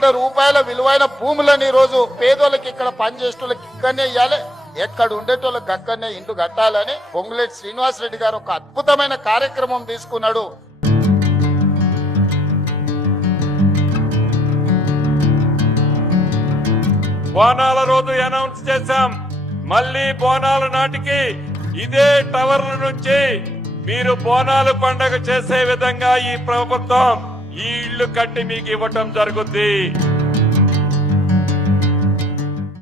కోట్ల రూపాయల విలువైన భూములని ఈ రోజు పేదోళ్ళకి ఇక్కడ పనిచేసేటోళ్ళకి ఇక్కడనే ఇవ్వాలి, ఎక్కడ ఉండేటోళ్ళకి అక్కడనే ఇండ్లు కట్టాలని పొంగులేటి శ్రీనివాసరెడ్డి గారు ఒక అద్భుతమైన కార్యక్రమం తీసుకున్నాడు. బోనాల రోజు అనౌన్స్ చేశాం, మళ్ళీ బోనాల నాటికి ఇదే టవర్ల నుంచి మీరు బోనాలు పండుగ చేసే విధంగా ఈ ప్రభుత్వం ఈ ఇళ్లు కట్టి మీకు ఇవ్వటం జరుగుద్ది.